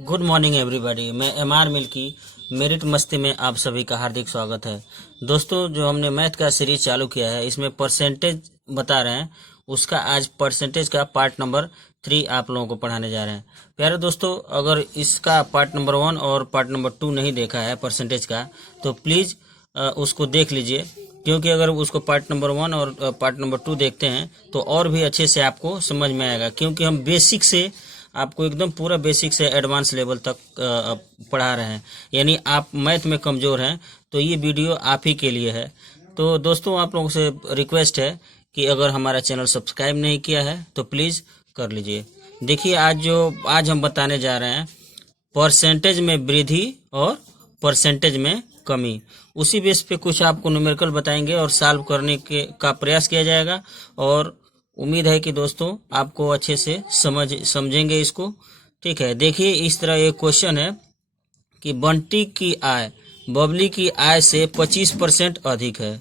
Good morning everybody. मैं MR milky merit मस्ती में आप सभी का हार्दिक स्वागत है। दोस्तों, जो हमने मैथ का सीरीज चालू किया है इसमें परसेंटेज बता रहे हैं, उसका आज परसेंटेज का पार्ट नंबर 3 आप लोगों को पढ़ाने जा रहे हैं। प्यारे दोस्तों, अगर इसका पार्ट नंबर 1 और पार्ट नंबर 2 नहीं देखा है परसेंटेज का तो प्लीज़ उसको देख लीजिए, क्योंकि अगर उसको पार्ट नंबर 1 और पार्ट नंबर 2 देखते हैं तो और भी अच्छे से आपको समझ में आएगा, क्योंकि हम बेसिक से आपको एकदम पूरा बेसिक से एडवांस लेवल तक पढ़ा रहे हैं। यानी आप मैथ में कमज़ोर हैं तो ये वीडियो आप ही के लिए है। तो दोस्तों, आप लोगों से रिक्वेस्ट है कि अगर हमारा चैनल सब्सक्राइब नहीं किया है तो प्लीज़ कर लीजिए। देखिए, आज हम बताने जा रहे हैं परसेंटेज में वृद्धि और परसेंटेज में कमी। उसी बेस पे कुछ आपको न्यूमेरिकल बताएंगे और सॉल्व करने का प्रयास किया जाएगा, और उम्मीद है कि दोस्तों आपको अच्छे से समझेंगे इसको। ठीक है, देखिए इस तरह एक क्वेश्चन है कि बंटी की आय बबली की आय से 25% अधिक है,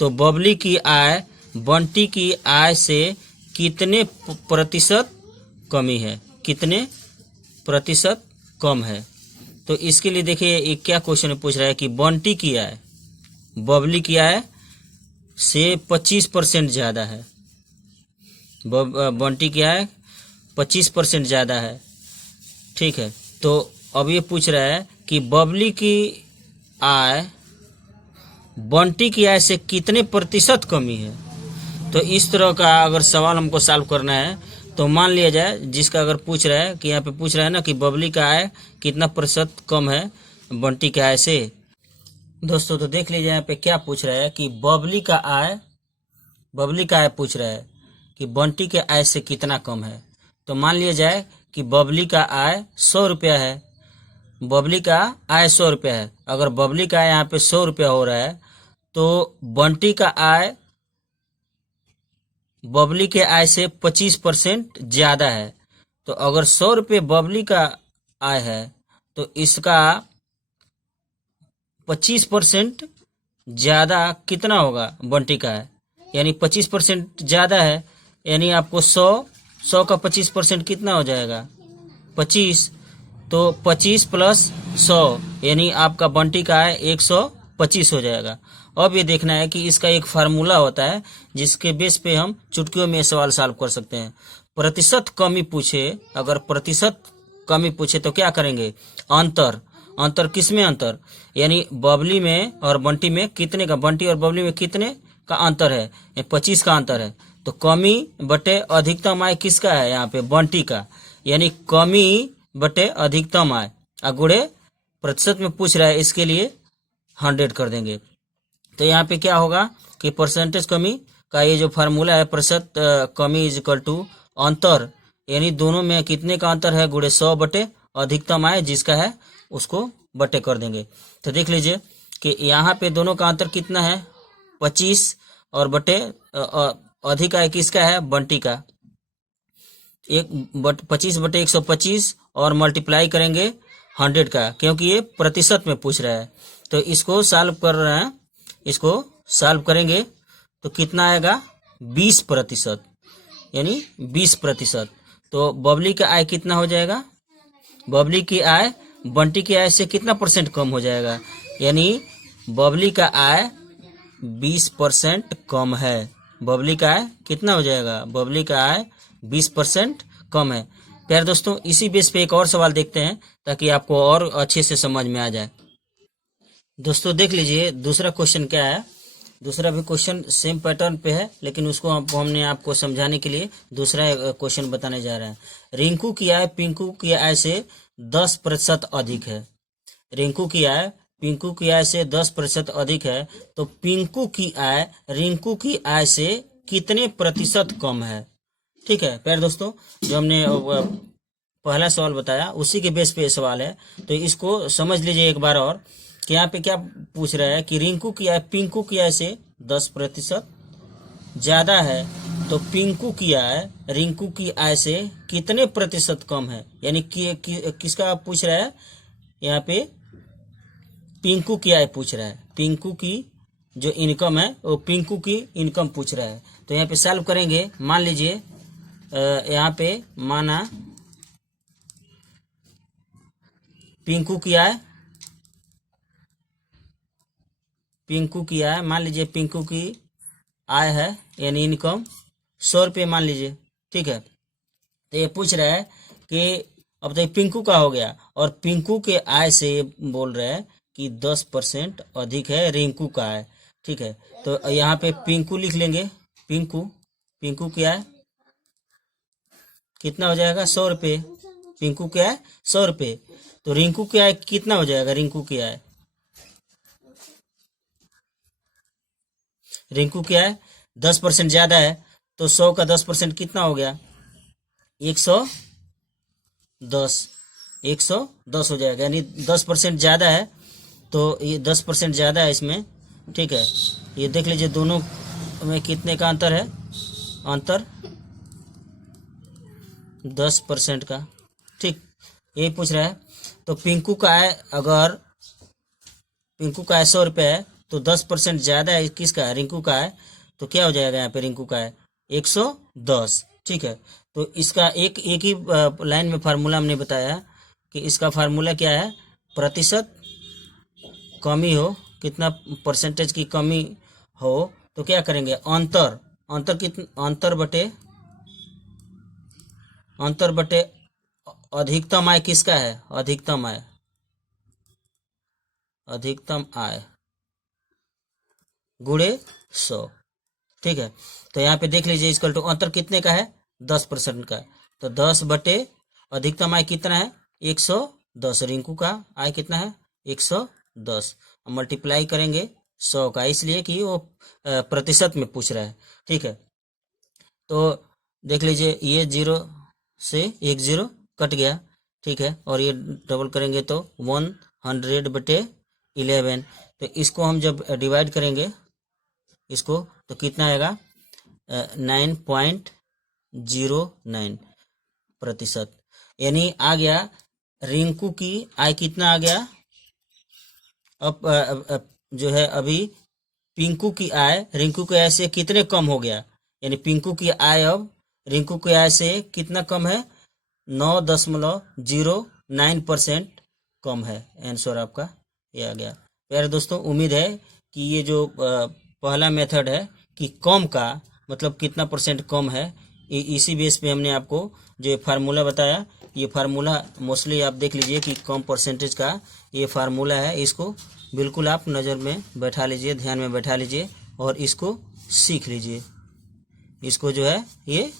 तो बबली की आय बंटी की आय से कितने प्रतिशत कमी है, कितने प्रतिशत कम है। तो इसके लिए देखिए ये क्या क्वेश्चन पूछ रहा है कि बंटी की आय बबली की आय से 25% ज़्यादा है। बंटी की आय 25% ज़्यादा है। ठीक है, तो अब ये पूछ रहा है कि बबली की आय बंटी की आय से कितने प्रतिशत कमी है। तो इस तरह का अगर सवाल हमको सॉल्व करना है तो मान लिया जाए, जिसका अगर पूछ रहा है कि यहाँ पे पूछ रहा है ना कि बबली का आय कितना प्रतिशत कम है बंटी की आय से। दोस्तों, तो देख लीजिए यहाँ पे क्या पूछ रहा है कि बबली का आय पूछ रहा है कि बंटी के आय से कितना कम है। तो मान लिया जाए कि बबली का आय 100 रुपया है, बबली का आय 100 रुपया है। अगर बबली का आय यहाँ पे 100 रुपया हो रहा है तो बंटी का आय बबली के आय से 25% ज़्यादा है। तो अगर 100 रुपये बबली का आय है तो इसका 25% ज़्यादा कितना होगा बंटी का है, यानी 25% ज़्यादा है। यानी आपको 100 का 25% कितना हो जाएगा 25, तो 25 प्लस 100 यानी आपका बंटी का आय 125 हो जाएगा। अब ये देखना है कि इसका एक फार्मूला होता है जिसके बेस पे हम चुटकियों में सवाल सॉल्व कर सकते हैं। प्रतिशत कमी पूछे, अगर प्रतिशत कमी पूछे तो क्या करेंगे, अंतर किसमें अंतर, यानी बबली में और बंटी में कितने का, बंटी और बबली में कितने का अंतर है, 25 का अंतर है। तो कमी बटे अधिकतम आय किसका है, यहाँ पे बंटी का, यानी कमी बटे अधिकतम आय गुणे प्रतिशत में पूछ रहा है, इसके लिए 100 कर देंगे। तो यहाँ पे क्या होगा कि परसेंटेज कमी का ये जो फार्मूला है, प्रतिशत कमी इज इक्वल टू अंतर, यानी दोनों में कितने का अंतर है गुणे 100 बटे अधिकतम आय जिसका है उसको बटे कर देंगे। तो देख लीजिए कि यहाँ पे दोनों का अंतर कितना है 25, और बटे अधिक आय किसका है बंटी का, 25 बटे 125 और मल्टीप्लाई करेंगे 100 का, क्योंकि ये प्रतिशत में पूछ रहा है। तो इसको सॉल्व कर रहे हैं, इसको सॉल्व करेंगे तो कितना आएगा 20%, यानी 20%। तो बबली का आय कितना हो जाएगा, बबली की आय बंटी की आय से कितना परसेंट कम हो जाएगा, यानी बबली का आय 20% कम है। बबली का आय कितना हो जाएगा, बबली का आय 20% कम है। प्यारे दोस्तों, इसी बेस पे एक और सवाल देखते हैं ताकि आपको और अच्छे से समझ में आ जाए। दोस्तों देख लीजिए दूसरा क्वेश्चन क्या है। दूसरा भी क्वेश्चन सेम पैटर्न पे है, लेकिन उसको हमने आपको समझाने के लिए दूसरा क्वेश्चन बताने जा रहे हैं। रिंकू की आय पिंकू की आय से 10% अधिक है। रिंकू की आय पिंकू की आय से 10% अधिक है, तो पिंकू की आय रिंकू की आय से कितने प्रतिशत कम है। ठीक है प्यारे दोस्तों, जो हमने पहला सवाल बताया उसी के बेस पे सवाल है, तो इसको समझ लीजिए एक बार और कि यहाँ पे क्या पूछ रहा है कि रिंकू की आय पिंकू की आय से 10% ज़्यादा है, तो पिंकू की आय रिंकू की आय से कितने प्रतिशत कम है, यानी किसका पूछ रहा है, यहाँ पे पिंकू की आय पूछ रहा है। पिंकू की जो इनकम है वो पिंकू की इनकम पूछ रहा है। तो यहाँ पे सॉल्व करेंगे, मान लीजिए यहाँ पे माना पिंकू की आय, मान लीजिए पिंकू की आय है यानी इनकम 100 रुपये मान लीजिए, ठीक है। तो ये पूछ रहा है कि अब तो पिंकू का हो गया और पिंकू के आय से ये बोल रहा है कि 10% अधिक है रिंकू का आय, ठीक है। तो यहाँ पे पिंकू लिख लेंगे, पिंकू की आय कितना हो जाएगा 100 रुपये, पिंकू की आय 100 रुपये। तो रिंकू की आय कितना हो जाएगा, रिंकू की आय 10% ज्यादा है, तो 100 का 10% कितना हो गया 110 हो जाएगा, यानी 10% ज्यादा है। तो ये 10% ज्यादा है इसमें, ठीक है। ये देख लीजिए दोनों में कितने का अंतर है, अंतर 10% का, ठीक, यही पूछ रहा है। तो पिंकू का आय, अगर पिंकू का आय 100 रुपये है तो 10% ज्यादा है किसका, रिंकू का आय, तो क्या हो जाएगा यहाँ पे रिंकू का आय 110, ठीक है। तो इसका एक ही लाइन में फार्मूला हमने बताया कि इसका फार्मूला क्या है, प्रतिशत कमी हो, कितना परसेंटेज की कमी हो तो क्या करेंगे, अंतर बटे अधिकतम आय किसका है, अधिकतम आय गुणे 100, ठीक है। तो यहाँ पे देख लीजिए इक्वल टू अंतर कितने का है 10% का, तो 10 बटे अधिकतम आय कितना है 110, रिंकू का आय कितना है 110, मल्टीप्लाई करेंगे 100 का, इसलिए कि वो प्रतिशत में पूछ रहा है, ठीक है। तो देख लीजिए ये 0 से 1 0 कट गया, ठीक है, और ये डबल करेंगे तो 100/11, तो इसको हम जब डिवाइड करेंगे इसको तो कितना आएगा 9.09%, यानी आ गया रिंकू की आय कितना आ गया, अब जो है अभी पिंकू की आय रिंकू की आय से कितने कम हो गया, यानी पिंकू की आय अब रिंकू की आय से कितना कम है 9.09% कम है, आंसर आपका ये आ गया। प्यारे दोस्तों, उम्मीद है कि ये जो पहला मेथड है कि कम का मतलब कितना परसेंट कम है, इसी बेस पे हमने आपको जो फार्मूला बताया, ये फार्मूला मोस्टली आप देख लीजिए कि कम परसेंटेज का ये फार्मूला है, इसको बिल्कुल आप नज़र में बैठा लीजिए, ध्यान में बैठा लीजिए और इसको सीख लीजिए, इसको जो है ये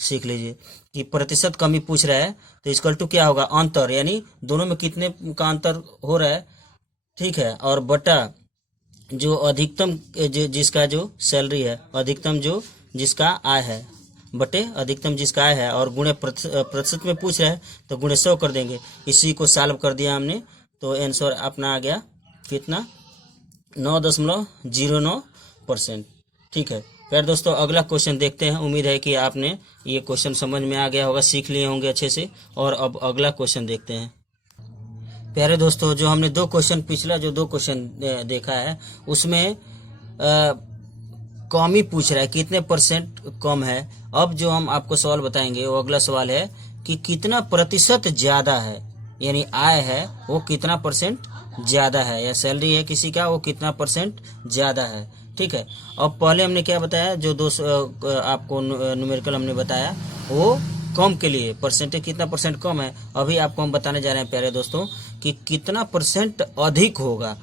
सीख लीजिए कि प्रतिशत कमी पूछ रहा है तो इक्वल टू क्या होगा, अंतर, यानी दोनों में कितने का अंतर हो रहा है, ठीक है, और बटा जो अधिकतम जिसका जो सैलरी है, अधिकतम जो जिसका आय है बटे अधिकतम जिसका आय है, और गुणे प्रतिशत में पूछ रहा है तो गुणे 100 कर देंगे, इसी को सॉल्व कर दिया हमने, तो आंसर अपना आ गया कितना 9.09%, ठीक है। फिर दोस्तों अगला क्वेश्चन देखते हैं, उम्मीद है कि आपने ये क्वेश्चन समझ में आ गया होगा, सीख लिए होंगे अच्छे से, और अब अगला क्वेश्चन देखते हैं। प्यारे दोस्तों, जो हमने पिछला जो दो क्वेश्चन देखा है उसमें कमी पूछ रहा है, कितने परसेंट कम है। अब जो हम आपको सवाल बताएंगे वो अगला सवाल है कि कितना प्रतिशत ज्यादा है, यानी आय है वो कितना परसेंट ज्यादा है, या सैलरी है किसी का वो कितना परसेंट ज्यादा है, ठीक है। अब पहले हमने क्या बताया, जो आपको न्यूमेरिकल हमने बताया वो कम के लिए परसेंटेज कितना परसेंट कम है, अभी आपको हम बताने जा रहे हैं प्यारे दोस्तों कि कितना परसेंट अधिक होगा।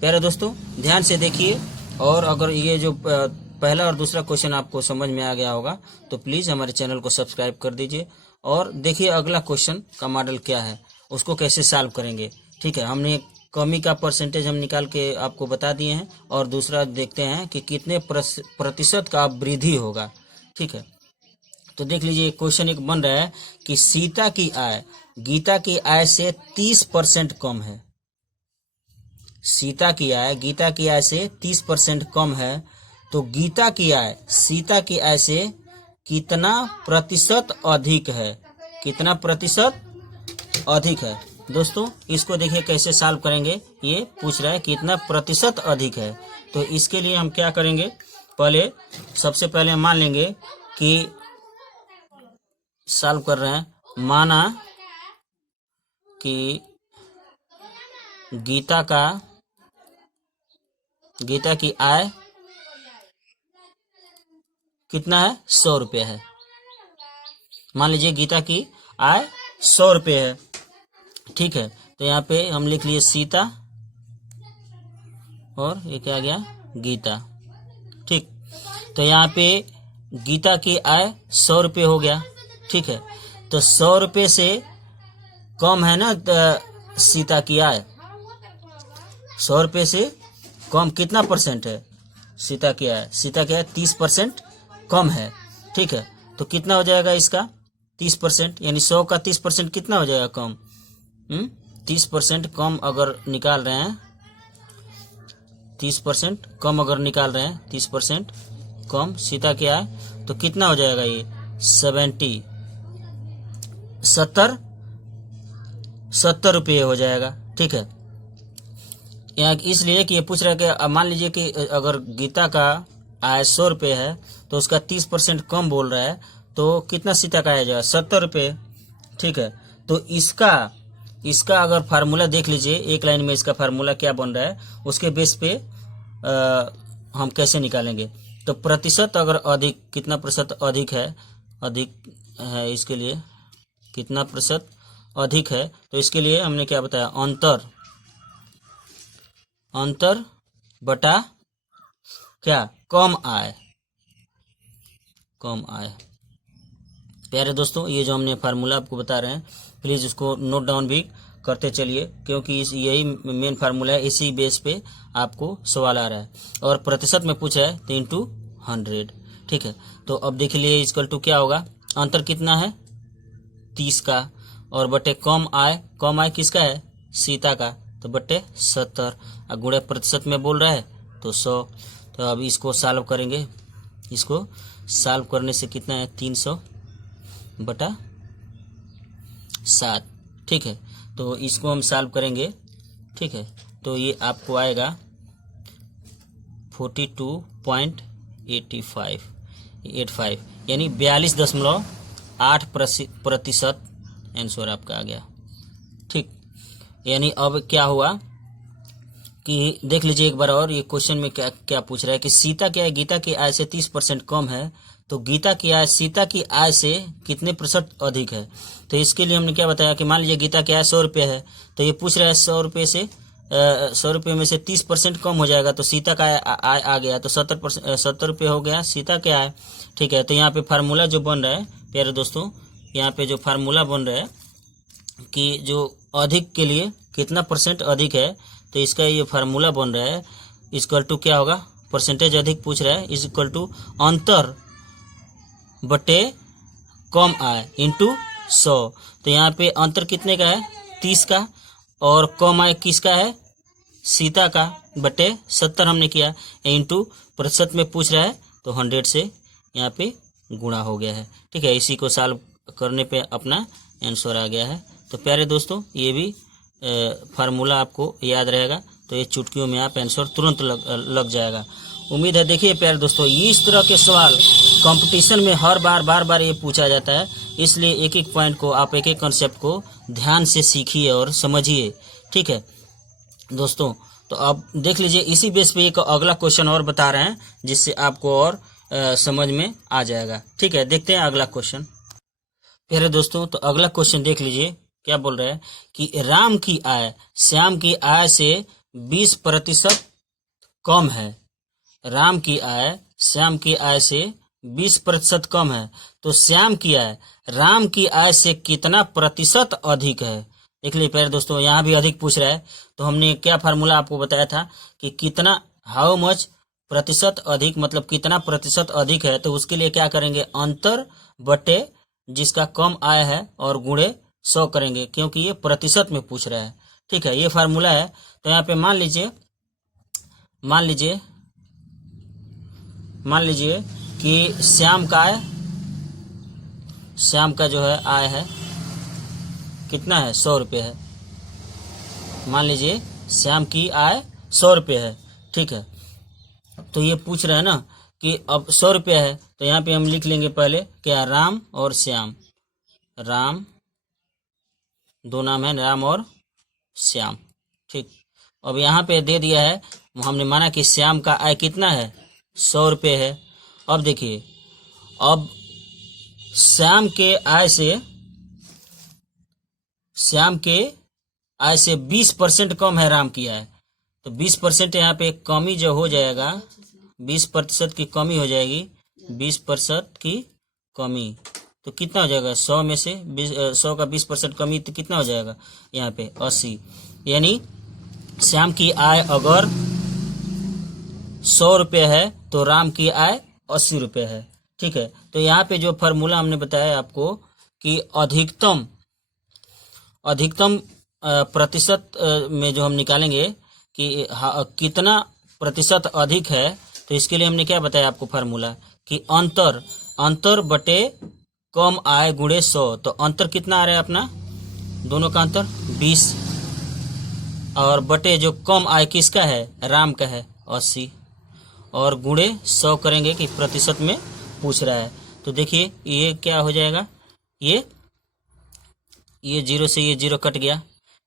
प्यारे दोस्तों ध्यान से देखिए, और अगर ये जो पहला और दूसरा क्वेश्चन आपको समझ में आ गया होगा तो प्लीज हमारे चैनल को सब्सक्राइब कर दीजिए, और देखिए अगला क्वेश्चन का मॉडल क्या है, उसको कैसे सॉल्व करेंगे, ठीक है। हमने कमी का परसेंटेज हम निकाल के आपको बता दिए हैं, और दूसरा देखते हैं कि कितने प्रतिशत का वृद्धि होगा, ठीक है। तो देख लीजिए क्वेश्चन एक बन रहा है कि सीता की आय गीता की आय से 30% कम है, सीता की आय गीता की आय से 30% कम है, तो गीता की आय सीता की आय से कितना प्रतिशत अधिक है, कितना प्रतिशत अधिक है। दोस्तों इसको देखिए कैसे सॉल्व करेंगे, ये पूछ रहा है कितना प्रतिशत अधिक है। तो इसके लिए हम क्या करेंगे, सबसे पहले मान लेंगे कि सॉल्व कर रहे हैं, माना कि गीता की आय कितना है, 100 रुपये है। मान लीजिए गीता की आय 100 रुपये है, ठीक है। तो यहाँ पे हम लिख लिए सीता और ये क्या आ गया, गीता, ठीक। तो यहाँ पे गीता की आय 100 रुपये हो गया, ठीक है। तो 100 रुपये से कम है ना सीता की आय, 100 रुपये से कम कितना परसेंट है सीता की आय, सीता की आय 30% कम है, ठीक है। तो कितना हो जाएगा इसका 30%, यानी 100 का 30% कितना हो जाएगा कम, 30% कम अगर निकाल रहे हैं, 30% कम अगर निकाल रहे हैं, 30% कम सीता की आय, तो कितना हो जाएगा ये 70 रुपये हो जाएगा, ठीक है। यहाँ इसलिए कि ये पूछ रहा है कि मान लीजिए कि अगर गीता का आय 100 रुपये है तो उसका 30% कम बोल रहा है, तो कितना सीता का आया जाएगा 70 रुपये, ठीक है। तो इसका अगर फार्मूला देख लीजिए, एक लाइन में इसका फार्मूला क्या बन रहा है, उसके बेस पे हम कैसे निकालेंगे। तो प्रतिशत अगर अधिक, कितना प्रतिशत अधिक है, इसके लिए कितना प्रतिशत अधिक है, तो इसके लिए हमने क्या बताया, अंतर बटा क्या, कम आय। प्यारे दोस्तों, ये जो हमने फार्मूला आपको बता रहे हैं, प्लीज़ उसको नोट डाउन भी करते चलिए, क्योंकि यही मेन फार्मूला है, इसी बेस पे आपको सवाल आ रहा है। और प्रतिशत में पूछा है तो इंटू 100, ठीक है। तो अब देख लिए इक्वल टू क्या होगा, अंतर कितना है 30 का, और बटे कम आय किसका है, सीता का, तो बटे 70, और गुणे प्रतिशत में बोल रहा है तो 100। तो अब इसको सॉल्व करेंगे, इसको सॉल्व करने से कितना है 300 बटा 7, ठीक है। तो इसको हम सॉल्व करेंगे, ठीक है। तो ये आपको आएगा 42.85, यानी 42.8% आंसर आपका आ गया, ठीक। यानी अब क्या हुआ कि देख लीजिए एक बार और, ये क्वेश्चन में क्या क्या पूछ रहा है कि सीता क्या है, गीता की आय से 30% कम है, तो गीता की आय सीता की आय से कितने प्रतिशत अधिक है। तो इसके लिए हमने क्या बताया कि मान लीजिए गीता की आय 100 रुपये है, तो ये पूछ रहा है 100 रुपये से 100 रुपये में से 30% कम हो जाएगा, तो सीता का आय आ गया, तो 70 रुपये हो गया सीता के आय, ठीक है। तो यहाँ पे फार्मूला जो बन रहा है प्यारे दोस्तों, यहाँ पे जो फार्मूला बन रहा है कि जो अधिक के लिए कितना परसेंट अधिक है, तो इसका ये फार्मूला बन रहा है, इक्वल टू क्या होगा, परसेंटेज अधिक पूछ रहा है, इज इक्वल टू अंतर बटे कम आय इंटू 100। तो यहाँ पे अंतर कितने का है 30 का, और कम आय किसका है सीता का, बटे 70 हमने किया, इंटू प्रतिशत में पूछ रहा है तो 100 से यहाँ पे गुणा हो गया है, ठीक है। इसी को सॉल्व करने पे अपना आंसर आ गया है। तो प्यारे दोस्तों, ये भी फार्मूला आपको याद रहेगा, तो ये चुटकियों में आप आंसर तुरंत लग जाएगा। उम्मीद है, देखिए प्यारे दोस्तों, इस तरह के सवाल कंपटीशन में हर बार ये पूछा जाता है, इसलिए एक एक पॉइंट को आप, एक एक कॉन्सेप्ट को ध्यान से सीखिए और समझिए, ठीक है दोस्तों। तो अब देख लीजिए, इसी बेस पे एक अगला क्वेश्चन और बता रहे हैं, जिससे आपको और समझ में आ जाएगा, ठीक है। देखते हैं अगला क्वेश्चन प्यारे दोस्तों। तो अगला क्वेश्चन देख लीजिए, क्या बोल रहा है कि राम की आय श्याम की आय से 20% कम है। राम की आय श्याम की आय से 20% कम है, तो श्याम की आय राम की आय से कितना प्रतिशत अधिक है। देख लीजिए प्यारे दोस्तों, यहाँ भी अधिक पूछ रहा है, तो हमने क्या फार्मूला आपको बताया था कि कितना, हाउ मच प्रतिशत अधिक, मतलब कितना प्रतिशत अधिक है। तो उसके लिए क्या करेंगे, अंतर बटे जिसका कम आय है और गुणे 100 करेंगे, क्योंकि ये प्रतिशत में पूछ रहा है, ठीक है। ये फार्मूला है। तो यहाँ पे मान लीजिए कि श्याम का जो है आय है कितना है, 100 रुपये है। मान लीजिए श्याम की आय 100 रुपये है, ठीक है। तो ये पूछ रहा है ना कि अब 100 रुपये है, तो यहाँ पे हम लिख लेंगे पहले क्या, राम और श्याम, राम, दो नाम है राम और श्याम, ठीक। अब यहाँ पे दे दिया है, हमने माना कि श्याम का आय कितना है, 100 रुपये है। अब देखिए, अब श्याम के आय से 20% कम है राम की आय, तो 20% यहाँ पे कमी जो हो जाएगा, 20% की कमी हो जाएगी, 20% की कमी, तो कितना हो जाएगा, 100 में से 100 का 20% कमी, तो कितना हो जाएगा यहाँ पे 80। यानी श्याम की आय अगर 100 रुपये है तो राम की आय 80 रुपये है। ठीक है, तो यहाँ पे जो फार्मूला हमने बताया आपको कि अधिकतम प्रतिशत में जो हम निकालेंगे कि कितना प्रतिशत अधिक है, तो इसके लिए हमने क्या बताया आपको फार्मूला कि अंतर बटे कम आय गुणे 100। तो अंतर कितना आ रहा है अपना, दोनों का अंतर 20, और बटे जो कम आय किसका है, राम का है 80, और गुणे 100 करेंगे कि प्रतिशत में पूछ रहा है। तो देखिए ये क्या हो जाएगा, ये 0 से ये 0 कट गया।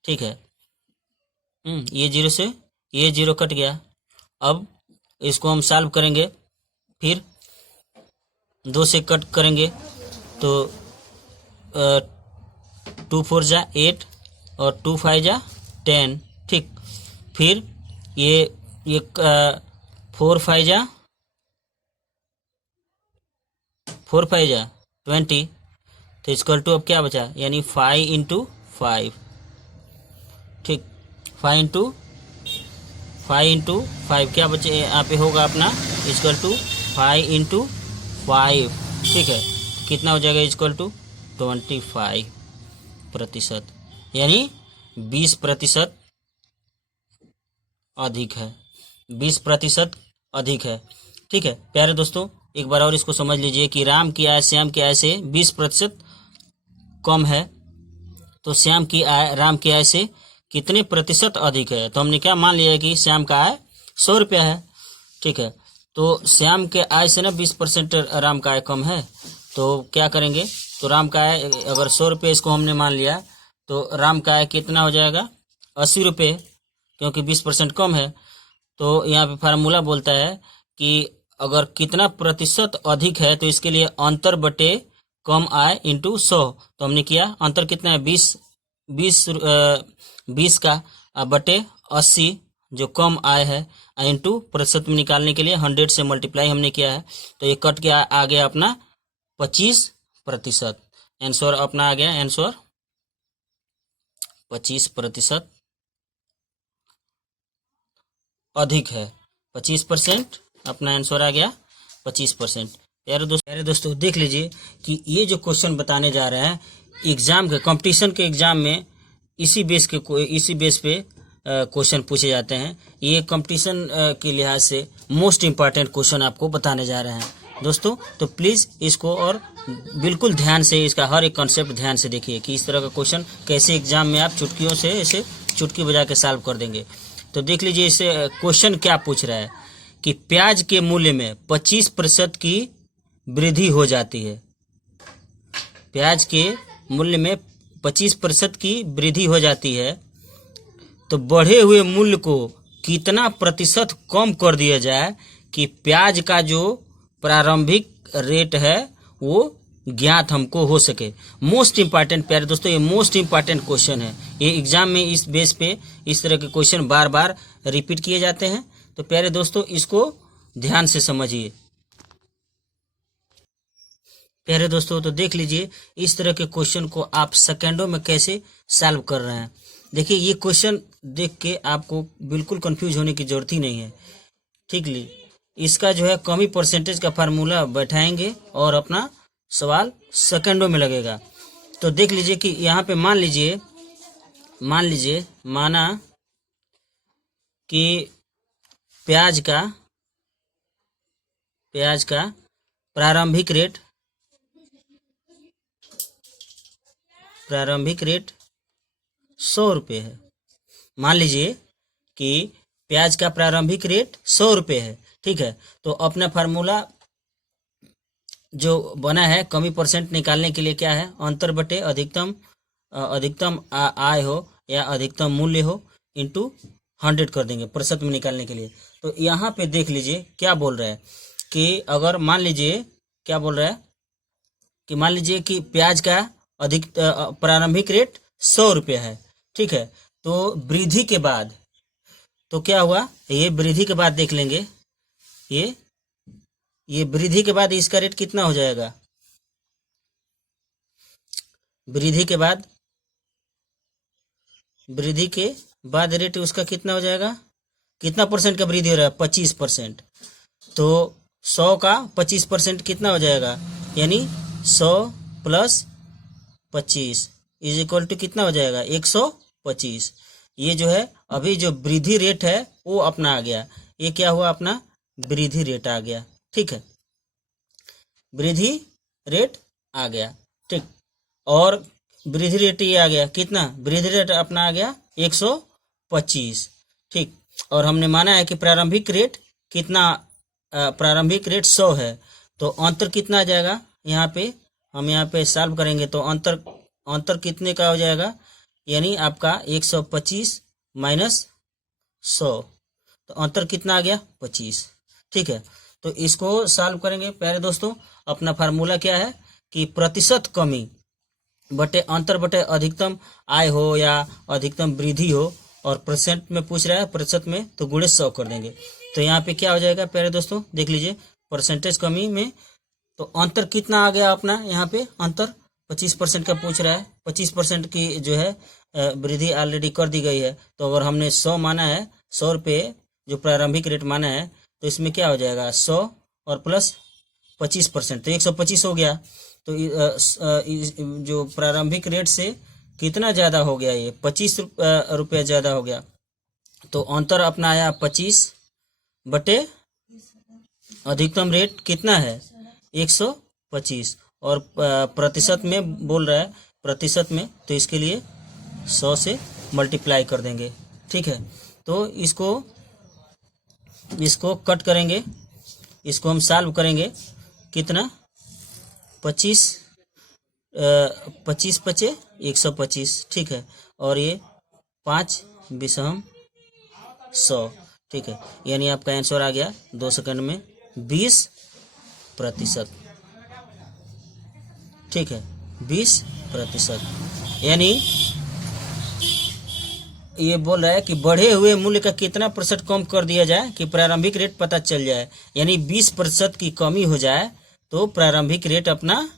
ठीक है, ये 0 से ये 0 कट गया। अब इसको हम सॉल्व करेंगे, फिर 2 से कट करेंगे तो 2 4 जा 8 और 2 5 जा 10। ठीक, फिर ये 4 5 जा 20, तो इक्वल टू अब क्या बचा, यानी 5 इंटू 5। ठीक, 5 इंटू 5 क्या बचे यहाँ पे होगा अपना, इक्वल टू 5 इंटू 5। ठीक है, कितना हो जाएगा, इक्वल टू 25%, यानी 20% अधिक है, 20% अधिक है। ठीक है प्यारे दोस्तों, एक बार और इसको समझ लीजिए कि राम की आय श्याम की आय से 20% कम है, तो श्याम की आय राम की आय से कितने प्रतिशत अधिक है। तो हमने क्या मान लिया कि श्याम का आय 100 रुपया है। ठीक है, तो श्याम के आय से ना 20% राम का आय कम है, तो क्या करेंगे, तो राम का आय अगर 100 रुपये इसको हमने मान लिया, तो राम का आय कितना हो जाएगा, 80 रुपये, क्योंकि 20% कम है। तो यहाँ पे फार्मूला बोलता है कि अगर कितना प्रतिशत अधिक है, तो इसके लिए अंतर बटे कम आय इंटू 100। तो हमने किया, अंतर कितना है, 20 का बटे 80 जो कम आय है, इंटू प्रतिशत में निकालने के लिए 100 से मल्टीप्लाई हमने किया है, तो ये कट के आ गया अपना 25%। आंसर अपना आ गया, आंसर 25% अधिक है, 25% अपना आंसर आ गया 25%। प्यारे दोस्तों देख लीजिए कि ये जो क्वेश्चन बताने जा रहे हैं एग्जाम के, कंपटीशन के एग्जाम में इसी बेस पे क्वेश्चन पूछे जाते हैं। ये कंपटीशन के लिहाज से मोस्ट इम्पॉर्टेंट क्वेश्चन आपको बताने जा रहे हैं दोस्तों। तो प्लीज़ इसको और बिल्कुल ध्यान से, इसका हर एक कॉन्सेप्ट ध्यान से देखिए कि इस तरह का क्वेश्चन कैसे एग्जाम में आप चुटकियों से इसे चुटकी बजा के सॉल्व कर देंगे। तो देख लीजिए इसे क्वेश्चन क्या पूछ रहा है कि प्याज के मूल्य में 25% की वृद्धि हो जाती है। प्याज के मूल्य में 25% की वृद्धि हो जाती है, तो बढ़े हुए मूल्य को कितना प्रतिशत कम कर दिया जाए कि प्याज का जो प्रारंभिक रेट है वो ज्ञात हमको हो सके। मोस्ट इम्पॉर्टेंट प्यारे दोस्तों, ये मोस्ट इम्पॉर्टेंट क्वेश्चन है। ये एग्जाम में इस बेस पे इस तरह के क्वेश्चन बार बार रिपीट किए जाते हैं। तो प्यारे दोस्तों इसको ध्यान से समझिए। प्यारे दोस्तों तो देख लीजिए इस तरह के क्वेश्चन को आप सेकेंडों में कैसे सॉल्व कर रहे हैं। देखिए ये क्वेश्चन देख के आपको बिल्कुल कंफ्यूज होने की जरूरत ही नहीं है। ठीक ली, इसका जो है कमी परसेंटेज का फार्मूला बैठाएंगे और अपना सवाल सेकेंडों में लगेगा। तो देख लीजिए कि यहाँ पे मान लीजिए माना कि प्याज का प्रारंभिक रेट 100 रुपये है। मान लीजिए कि प्याज का प्रारंभिक रेट 100 रुपये है। ठीक है, तो अपना फार्मूला जो बना है कमी परसेंट निकालने के लिए क्या है, अंतर बटे अधिकतम आय हो या अधिकतम मूल्य हो, इंटू 100 कर देंगे प्रतिशत में निकालने के लिए। तो यहाँ पे देख लीजिए क्या बोल रहा है कि अगर मान लीजिए क्या बोल रहा है कि मान लीजिए कि प्याज का प्रारंभिक रेट 100 रुपया है, ठीक है। तो वृद्धि के बाद तो क्या हुआ, ये वृद्धि के बाद देख लेंगे, ये वृद्धि के बाद इसका रेट कितना हो जाएगा, वृद्धि के बाद रेट उसका कितना हो जाएगा, कितना परसेंट का वृद्धि हो रहा है, 25%। तो 100 का 25% कितना हो जाएगा, यानी 100 प्लस 25 इज इक्वल टू कितना हो जाएगा, 125। ये जो है अभी जो वृद्धि रेट है वो अपना आ गया, ये क्या हुआ, अपना वृद्धि रेट आ गया, ठीक है, वृद्धि रेट आ गया, ठीक। और वृद्धि रेट ये आ गया कितना, वृद्धि रेट अपना आ गया 125, ठीक। और हमने माना है कि प्रारंभिक रेट कितना, प्रारंभिक रेट 100 है, तो अंतर कितना आ जाएगा, यहाँ पे हम यहाँ पे सॉल्व करेंगे तो अंतर कितने का हो जाएगा, यानी आपका 125 माइनस 100, तो अंतर कितना आ गया, 25, ठीक है। तो इसको सॉल्व करेंगे प्यारे दोस्तों। अपना फार्मूला क्या है कि प्रतिशत कमी बटे अंतर बटे अधिकतम आय हो या अधिकतम वृद्धि हो, और परसेंट में पूछ रहा है प्रतिशत में, तो गुणे 100 कर देंगे। तो यहाँ पे क्या हो जाएगा प्यारे दोस्तों, देख लीजिए परसेंटेज कमी में तो अंतर कितना आ गया अपना, यहाँ पे अंतर 25% का पूछ रहा है, 25% की जो है वृद्धि ऑलरेडी कर दी गई है। तो अगर हमने 100 माना है, 100 रुपये जो प्रारंभिक रेट माना है, तो इसमें क्या हो जाएगा 100 और प्लस 25%, तो 125 हो गया। तो जो प्रारंभिक रेट से कितना ज़्यादा हो गया, ये 25 रुपया ज़्यादा हो गया। तो अंतर अपना आया 25 बटे अधिकतम रेट कितना है 125, और प्रतिशत में बोल रहा है प्रतिशत में, तो इसके लिए 100 से मल्टीप्लाई कर देंगे, ठीक है। तो इसको कट करेंगे, इसको हम सॉल्व करेंगे, कितना 25 पचे 125, ठीक है। और ये 5 विषम 100, ठीक है, यानी आपका आंसर आ गया 2 सेकंड में 20%, ठीक है, 20%। यानी ये बोल रहा है कि बढ़े हुए मूल्य का कितना प्रतिशत कम कर दिया जाए कि प्रारंभिक रेट पता चल जाए, यानी 20% की कमी हो जाए तो प्रारंभिक रेट अपना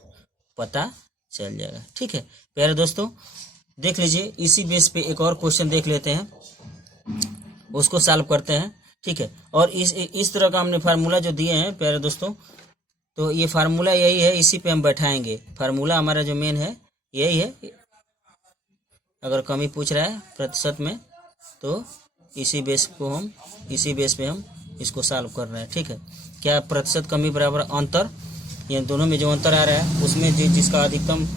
पता चल जाएगा, ठीक है। प्यारे दोस्तों देख लीजिए, इसी बेस पे एक और क्वेश्चन देख लेते हैं, उसको सॉल्व करते हैं, ठीक है। और इस तरह का हमने फार्मूला जो दिए हैं प्यारे दोस्तों, तो ये फार्मूला यही है, इसी पे हम बैठाएंगे। फार्मूला हमारा जो मेन है यही है, अगर कमी पूछ रहा है प्रतिशत में तो इसी बेस पे हम इसको सॉल्व कर रहे हैं, ठीक है। क्या प्रतिशत कमी बराबर अंतर, ये दोनों में जो अंतर आ रहा है उसमें जिसका अधिकतम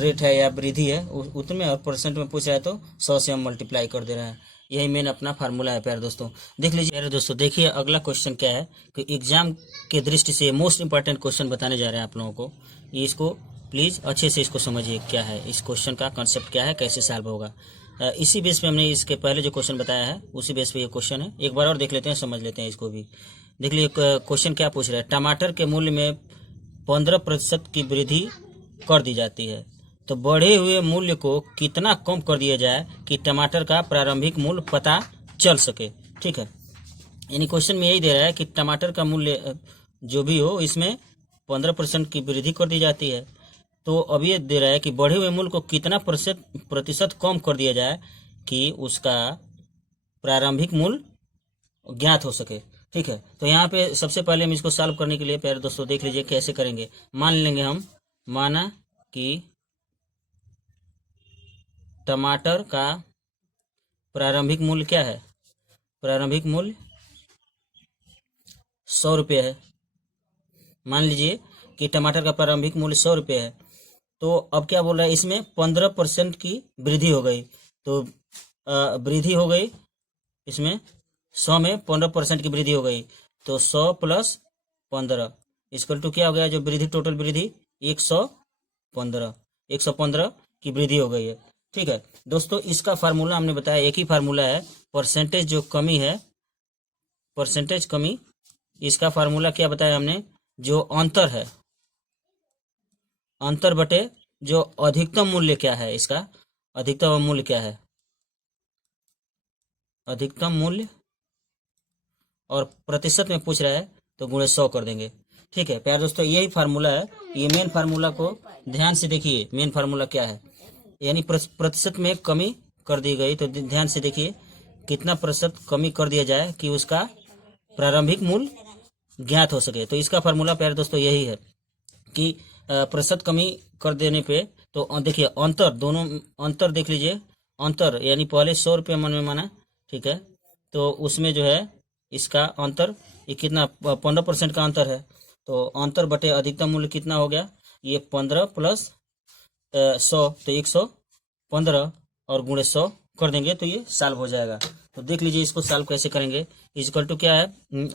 रेट है या वृद्धि है उतने, और परसेंट में पूछ रहा है तो 100 से हम मल्टीप्लाई कर दे रहे हैं। यही मेन अपना फार्मूला है प्यारे दोस्तों। देख लीजिए प्यारे दोस्तों, देखिए अगला क्वेश्चन क्या है कि एग्जाम के दृष्टि से मोस्ट इंपॉर्टेंट क्वेश्चन बताने जा रहे हैं आप लोगों को। ये इसको प्लीज़ अच्छे से इसको समझिए, क्या है इस क्वेश्चन का कंसेप्ट, क्या है, कैसे सॉल्व होगा। इसी बेस पे हमने इसके पहले जो क्वेश्चन बताया है उसी बेस पे ये क्वेश्चन है। एक बार और देख लेते हैं, समझ लेते हैं इसको भी। देख लीजिए क्वेश्चन क्या पूछ रहा है, टमाटर के मूल्य में 15% की वृद्धि कर दी जाती है, तो बढ़े हुए मूल्य को कितना कम कर दिया जाए कि टमाटर का प्रारंभिक मूल्य पता चल सके, ठीक है। यानी क्वेश्चन में यही दे रहा है कि टमाटर का मूल्य जो भी हो इसमें 15% की वृद्धि कर दी जाती है, तो अब ये दे रहा है कि बढ़े हुए मूल्य को कितना प्रतिशत कम कर दिया जाए कि उसका प्रारंभिक मूल्य ज्ञात हो सके, ठीक है। तो यहाँ पे सबसे पहले हम इसको सॉल्व करने के लिए प्यारे दोस्तों देख लीजिए कैसे करेंगे। मान लेंगे हम, माना कि टमाटर का प्रारंभिक मूल्य क्या है, प्रारंभिक मूल्य 100 रुपये है। मान लीजिए कि टमाटर का प्रारंभिक मूल्य 100 रुपये है, तो अब क्या बोल रहा है, इसमें 15% की वृद्धि हो गई, तो वृद्धि हो गई इसमें 100 में 15% की वृद्धि हो गई, तो 100 प्लस 15 इक्वल टू क्या हो गया, जो वृद्धि टोटल वृद्धि 115 की वृद्धि हो गई है। ठीक है दोस्तों, इसका फार्मूला हमने बताया, एक ही फार्मूला है, परसेंटेज जो कमी है, परसेंटेज कमी, इसका फार्मूला क्या बताया हमने, जो अंतर है, अंतर बटे जो अधिकतम मूल्य क्या है, इसका अधिकतम मूल्य क्या है, अधिकतम मूल्य, और प्रतिशत में पूछ रहा है तो गुणे 100 कर देंगे। ठीक है प्यारे दोस्तों, यही फार्मूला है, ये मेन फार्मूला को ध्यान से देखिए, मेन फार्मूला क्या है, यानी प्रतिशत में कमी कर दी गई, तो ध्यान से देखिए कितना प्रतिशत कमी कर दिया जाए कि उसका प्रारंभिक मूल्य ज्ञात हो सके। तो इसका फार्मूला प्यारे दोस्तों यही है कि प्रतिशत कमी कर देने पे, तो देखिए अंतर, दोनों अंतर देख लीजिए, अंतर यानी पहले 100 रुपये मन में माना, ठीक है, तो उसमें जो है इसका अंतर, ये कितना 15% का अंतर है, तो अंतर बटे अधिकतम मूल्य कितना हो गया, ये 15 प्लस 100, तो 115 और गुणे 100 कर देंगे तो ये सॉल्व हो जाएगा। तो देख लीजिए इसको सॉल्व कैसे करेंगे। इक्वल टू क्या है,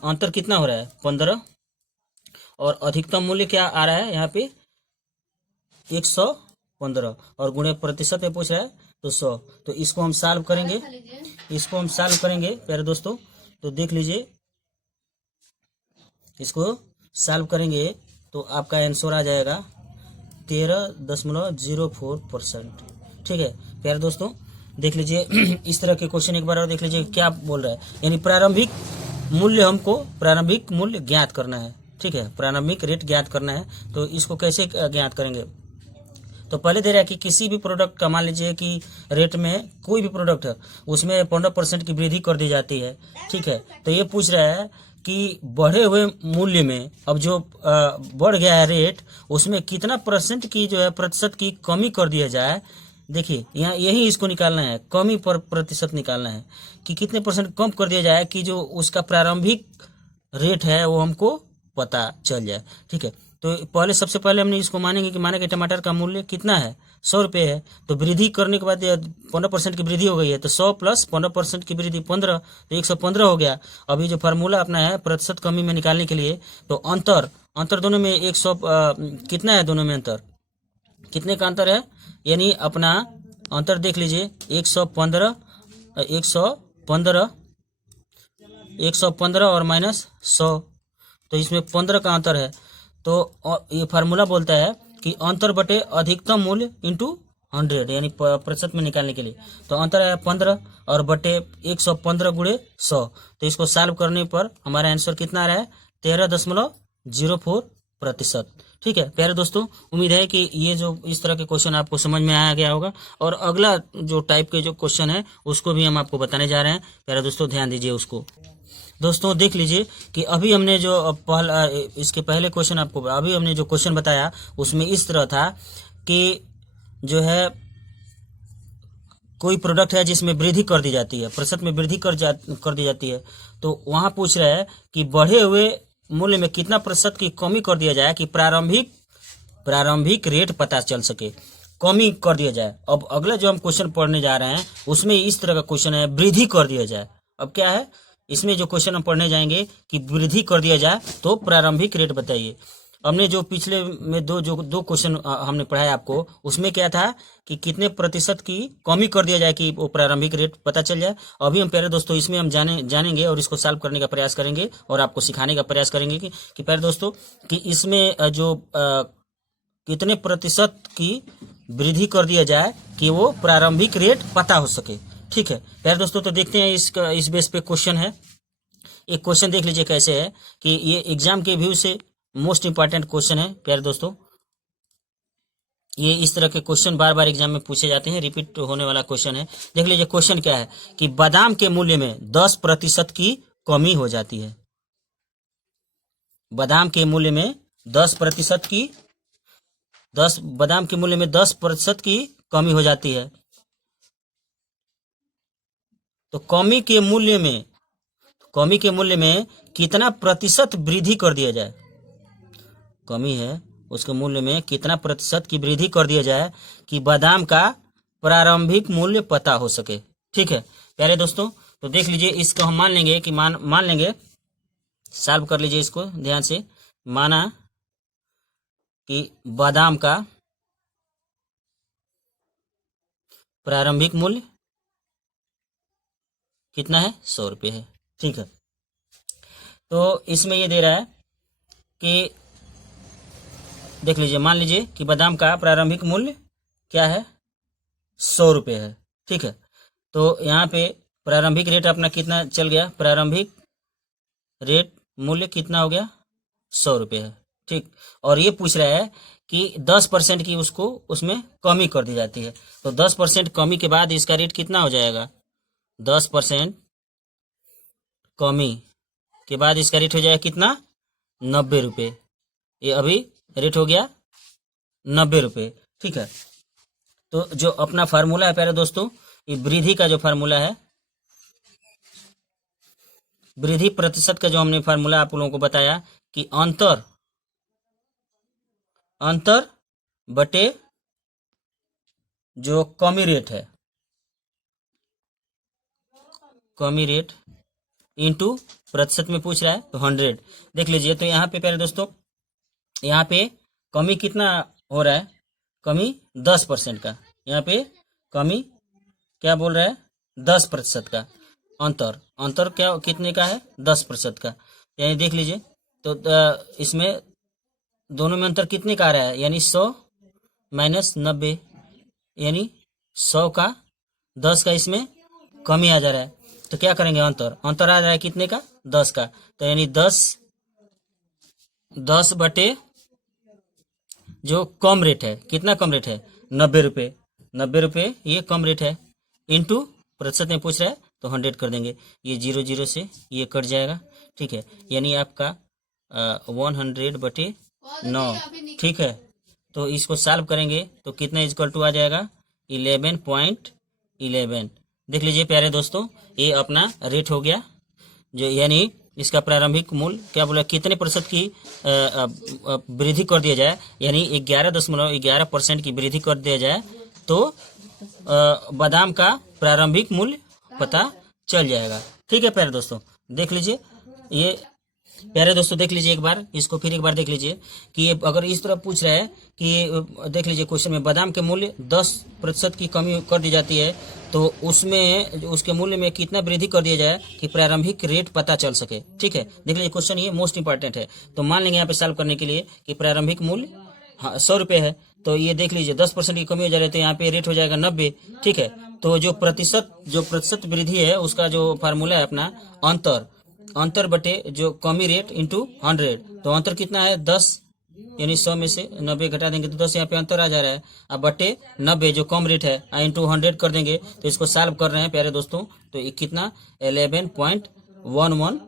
अंतर कितना हो रहा है 15, और अधिकतम मूल्य क्या आ रहा है यहाँ पे 115, और गुणे प्रतिशत में पूछ रहा है तो 100। तो इसको हम सॉल्व करेंगे, इसको हम सॉल्व करेंगे प्यारे दोस्तों, तो देख लीजिए इसको सॉल्व करेंगे तो आपका आंसर आ जाएगा 13.04%। ठीक है प्यारे दोस्तों, देख लीजिए इस तरह के क्वेश्चन एक बार और देख लीजिए क्या बोल रहा है, यानी प्रारंभिक मूल्य, हमको प्रारंभिक मूल्य ज्ञात करना है। ठीक है, प्रारंभिक रेट ज्ञात करना है, तो इसको कैसे ज्ञात करेंगे, तो पहले दे रहा है कि किसी भी प्रोडक्ट का, मान लीजिए कि रेट में कोई भी प्रोडक्ट है उसमें 15% की वृद्धि कर दी जाती है। ठीक है, तो ये पूछ रहा है कि बढ़े हुए मूल्य में अब जो बढ़ गया है रेट, उसमें कितना परसेंट की जो है प्रतिशत की कमी कर दिया जाए। देखिए यहाँ यही इसको निकालना है, कमी पर प्रतिशत निकालना है कि कितने परसेंट कम कर दिया जाए कि जो उसका प्रारंभिक रेट है वो हमको पता चल जाए। ठीक है, तो पहले सबसे पहले हमने इसको मानेंगे कि माने कि टमाटर का मूल्य कितना है 100 रुपये है, तो वृद्धि करने के बाद 15% की वृद्धि हो गई है, तो 100 प्लस 15% की वृद्धि 15, तो 115 हो गया। अभी जो फार्मूला अपना है प्रतिशत कमी में निकालने के लिए, तो अंतर, अंतर दोनों में 100 कितना है, दोनों में अंतर कितने का अंतर है, यानी अपना अंतर देख लीजिए 115, 115 और माइनस 100, तो इसमें 15 का अंतर है। तो ये फार्मूला बोलता है कि अंतर बटे अधिकतम मूल्य इंटू 100, यानी प्रतिशत में निकालने के लिए, तो अंतर है 15 और बटे 115 गुणे 100, तो इसको सॉल्व करने पर हमारा आंसर कितना आ रहा है 13.04%। ठीक है प्यारे दोस्तों, उम्मीद है कि ये जो इस तरह के क्वेश्चन आपको समझ में आया गया होगा, और अगला जो टाइप के जो क्वेश्चन है उसको भी हम आपको बताने जा रहे हैं। प्यारे दोस्तों ध्यान दीजिए उसको। दोस्तों देख लीजिए कि अभी हमने जो इसके पहले क्वेश्चन आपको, अभी हमने जो क्वेश्चन बताया उसमें इस तरह था कि जो है कोई प्रोडक्ट है जिसमें वृद्धि कर दी जाती है, प्रतिशत में वृद्धि कर दी जाती है, तो वहां पूछ रहा है कि बढ़े हुए मूल्य में कितना प्रतिशत की कमी कर दिया जाए कि प्रारंभिक रेट पता चल सके, कमी कर दिया जाए। अब अगला जो हम क्वेश्चन पढ़ने जा रहे हैं उसमें इस तरह का क्वेश्चन है, वृद्धि कर दिया जाए। अब क्या है इसमें जो क्वेश्चन हम पढ़ने जाएंगे कि वृद्धि कर दिया जाए तो प्रारंभिक रेट बताइए। हमने जो पिछले में दो क्वेश्चन हमने पढ़ाया आपको, उसमें क्या था कि कितने प्रतिशत की कमी कर दिया जाए कि वो प्रारंभिक रेट पता चल जाए। अभी हम प्यारे दोस्तों इसमें हम जानेंगे और इसको सॉल्व करने का प्रयास करेंगे और आपको सिखाने का प्रयास करेंगे कि प्यारे दोस्तों कि इसमें जो कितने प्रतिशत की वृद्धि कर दिया जाए कि वो प्रारंभिक रेट पता हो सके। ठीक है प्यारे दोस्तों, तो देखते हैं इस बेस पे क्वेश्चन है। एक क्वेश्चन देख लीजिए कैसे है कि ये एग्जाम के व्यू से मोस्ट इंपॉर्टेंट क्वेश्चन है प्यारे दोस्तों। ये इस तरह के क्वेश्चन बार बार एग्जाम में पूछे जाते हैं, रिपीट होने वाला क्वेश्चन है। देख लीजिए क्वेश्चन क्या है कि बादाम के मूल्य में 10% की कमी हो जाती है। बादाम के मूल्य में 10% की बादाम के मूल्य में 10% की कमी हो जाती है, तो कमी के मूल्य में कितना प्रतिशत वृद्धि कर दिया जाए, कमी है उसके मूल्य में कितना प्रतिशत की वृद्धि कर दिया जाए कि बादाम का प्रारंभिक मूल्य पता हो सके। ठीक है प्यारे दोस्तों, तो देख लीजिए इसको हम मान लेंगे कि मान लेंगे, सॉल्व कर लीजिए इसको ध्यान से। माना कि बादाम का प्रारंभिक मूल्य कितना है, 100 रुपये है। ठीक है, तो इसमें ये दे रहा है कि देख लीजिए, मान लीजिए कि बादाम का प्रारंभिक मूल्य क्या है, 100 रुपये है। ठीक है, तो यहाँ पे प्रारंभिक रेट अपना कितना चल गया, प्रारंभिक रेट मूल्य कितना हो गया, 100 रुपये है। ठीक, और ये पूछ रहा है कि 10% की उसको उसमें कमी कर दी जाती है, तो 10% कमी के बाद इसका रेट कितना हो जाएगा, 10% कमी के बाद इसका रेट हो जाएगा कितना, 90 रुपये। ये अभी रेट हो गया 90 रुपये। ठीक है, तो जो अपना फार्मूला है प्यारे दोस्तों, ये वृद्धि का जो फार्मूला है, वृद्धि प्रतिशत का जो हमने फार्मूला आप लोगों को बताया कि अंतर बटे जो कमी रेट है, कमी रेट इंटू प्रतिशत में पूछ रहा है तो 100। देख लीजिए, तो यहाँ पे प्यारे दोस्तों, यहाँ पे कमी कितना हो रहा है, कमी 10% का, यहाँ पे कमी क्या बोल रहा है, 10% का। अंतर क्या कितने का है, 10% का। यानी देख लीजिए, तो इसमें दोनों में अंतर कितने का आ रहा है, यानी 100 माइनस 90, यानी 100 का 10 का इसमें कमी आ जा रहा है। तो क्या करेंगे, अंतर आ रहा है कितने का, 10 का, तो यानी 10 बटे जो कम रेट है, कितना कम रेट है, 90 रुपये, 90 रुपये ये कम रेट है, इंटू प्रतिशत में पूछ रहा है तो 100 कर देंगे, ये 0 0 से ये कट जाएगा। ठीक है, यानी आपका 100 बटे 9। ठीक है, तो इसको सॉल्व करेंगे तो कितना इक्वल टू आ जाएगा, 11.11। देख लीजिए प्यारे दोस्तों, ये अपना रेट हो गया, जो यानी इसका प्रारंभिक मूल्य क्या बोला, कितने प्रतिशत की वृद्धि कर दिया जाए, यानी 11.11% की वृद्धि कर दिया जाए तो बादाम का प्रारंभिक मूल्य पता चल जाएगा। ठीक है प्यारे दोस्तों, देख लीजिए, ये प्यारे दोस्तों देख लीजिए एक बार, इसको फिर एक बार देख लीजिए कि ये अगर इस तरह पूछ रहा है कि देख लीजिए क्वेश्चन में बादाम के मूल्य 10% की कमी कर दी जाती है, तो उसमें उसके मूल्य में कितना वृद्धि कर दिया जाए कि प्रारंभिक रेट पता चल सके। ठीक है, देख लीजिए क्वेश्चन ये मोस्ट इंपॉर्टेंट है, तो मान लेंगे यहाँ पे सॉल्व करने के लिए कि प्रारंभिक मूल्य 100 रुपये है, तो ये देख लीजिए 10% की कमी हो जा रही है, तो यहाँ पे रेट हो जाएगा 90। ठीक है, तो जो प्रतिशत वृद्धि है उसका जो फार्मूला है अपना, अंतर बटे जो कमी रेट इंटू 100, तो अंतर कितना है, 10, यानी 100 में से 90 घटा देंगे तो 10 यहाँ पे अंतर आ जा रहा है, अब बटे 90 जो कम रेट है इंटू 100 कर देंगे, तो इसको सॉल्व कर रहे हैं प्यारे दोस्तों, तो ये कितना 11.11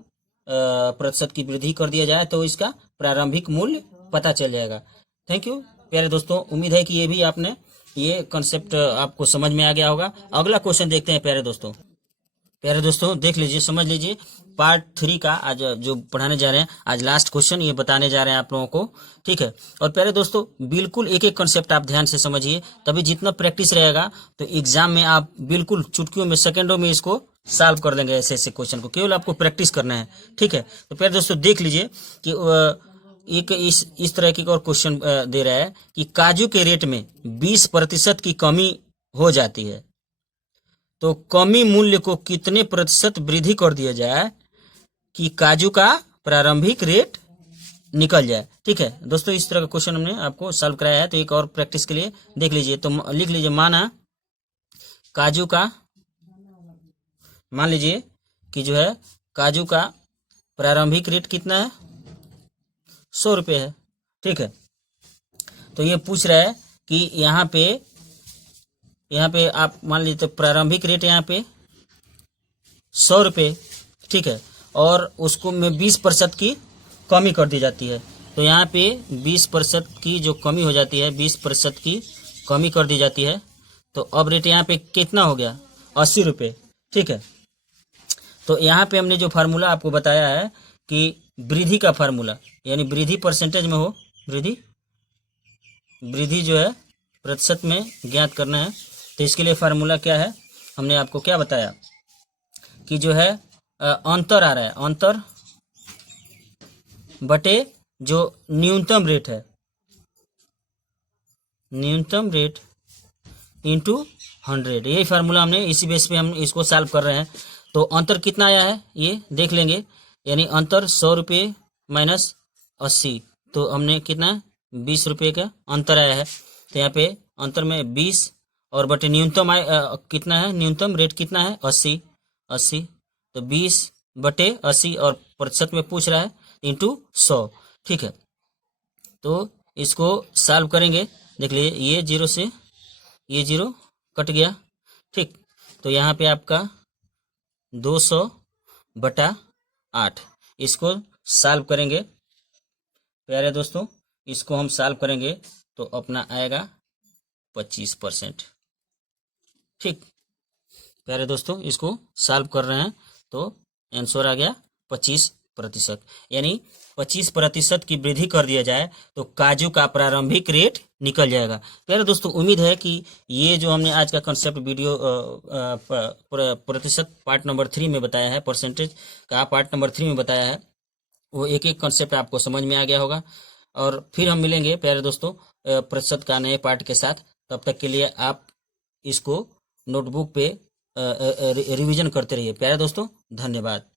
प्रतिशत की वृद्धि कर दिया जाए तो इसका प्रारंभिक मूल्य पता चल जाएगा। थैंक यू प्यारे दोस्तों, उम्मीद है कि ये भी आपने ये कॉन्सेप्ट आपको समझ में आ गया होगा। अगला क्वेश्चन देखते हैं प्यारे दोस्तों। प्यारे दोस्तों देख लीजिए, समझ लीजिए, पार्ट 3 का आज जो पढ़ाने जा रहे हैं, आज लास्ट क्वेश्चन ये बताने जा रहे हैं आप लोगों को। ठीक है, और प्यारे दोस्तों बिल्कुल एक एक कॉन्सेप्ट आप ध्यान से समझिए, तभी जितना प्रैक्टिस रहेगा तो एग्जाम में आप बिल्कुल चुटकियों में, सेकंडों में इसको सॉल्व कर देंगे। ऐसे ऐसे क्वेश्चन को केवल आपको प्रैक्टिस करना है। ठीक है, तो प्यारे दोस्तों देख लीजिए कि एक इस तरह की और क्वेश्चन दे रहा है कि काजू के रेट में 20% की कमी हो जाती है, तो कमी मूल्य को कितने प्रतिशत वृद्धि कर दिया जाए कि काजू का प्रारंभिक रेट निकल जाए। ठीक है दोस्तों, इस तरह का क्वेश्चन हमने आपको सॉल्व कराया है, तो एक और प्रैक्टिस के लिए देख लीजिए, तो लिख लीजिए, मान लीजिए कि जो है काजू का प्रारंभिक रेट कितना है, 100 रुपये है। ठीक है, तो ये पूछ रहा है कि यहाँ पे आप मान लीजिए, तो प्रारंभिक रेट यहाँ पे 100 रुपये। ठीक है, और उसको में 20% की कमी कर दी जाती है, तो यहाँ पे 20% की जो कमी हो जाती है, 20% की कमी कर दी जाती है, तो अब रेट यहाँ पे कितना हो गया, 80 रुपये। ठीक है, तो यहाँ पे हमने जो फार्मूला आपको बताया है कि वृद्धि का फार्मूला, यानी वृद्धि परसेंटेज में हो, वृद्धि जो है प्रतिशत में ज्ञात करना है, तो इसके लिए फार्मूला क्या है, हमने आपको क्या बताया कि जो है अंतर आ रहा है, अंतर बटे जो न्यूनतम रेट है, न्यूनतम रेट इंटू 100। यही फार्मूला हमने, इसी बेस पे हम इसको सॉल्व कर रहे हैं। तो अंतर कितना आया है ये देख लेंगे, यानी अंतर 100 रुपये माइनस 80, तो हमने कितना 20 रुपये का अंतर आया है। तो यहाँ पे अंतर में 20 और बटे न्यूनतम कितना है, न्यूनतम रेट कितना है 80, तो 20 बटे 80 और प्रतिशत में पूछ रहा है इंटू 100। ठीक है, तो इसको सॉल्व करेंगे। देख लीजिए ये 0 से ये 0 कट गया। ठीक, तो यहाँ पे आपका 200 बटा 8, इसको सॉल्व करेंगे प्यारे दोस्तों। इसको हम सॉल्व करेंगे तो अपना आएगा 25%। ठीक प्यारे दोस्तों, इसको सॉल्व कर रहे हैं तो आंसर आ गया 25%, यानी 25% की वृद्धि कर दिया जाए तो काजू का प्रारंभिक रेट निकल जाएगा। प्यारे दोस्तों, उम्मीद है कि ये जो हमने आज का कंसेप्ट वीडियो प्रतिशत पार्ट नंबर 3 में बताया है, परसेंटेज का पार्ट नंबर 3 में बताया है, वो एक एक कंसेप्ट आपको समझ में आ गया होगा। और फिर हम मिलेंगे प्यारे दोस्तों प्रतिशत का नए पार्ट के साथ। तब तक के लिए आप इसको नोटबुक पे रिवीजन करते रहिए प्यारे दोस्तों। धन्यवाद।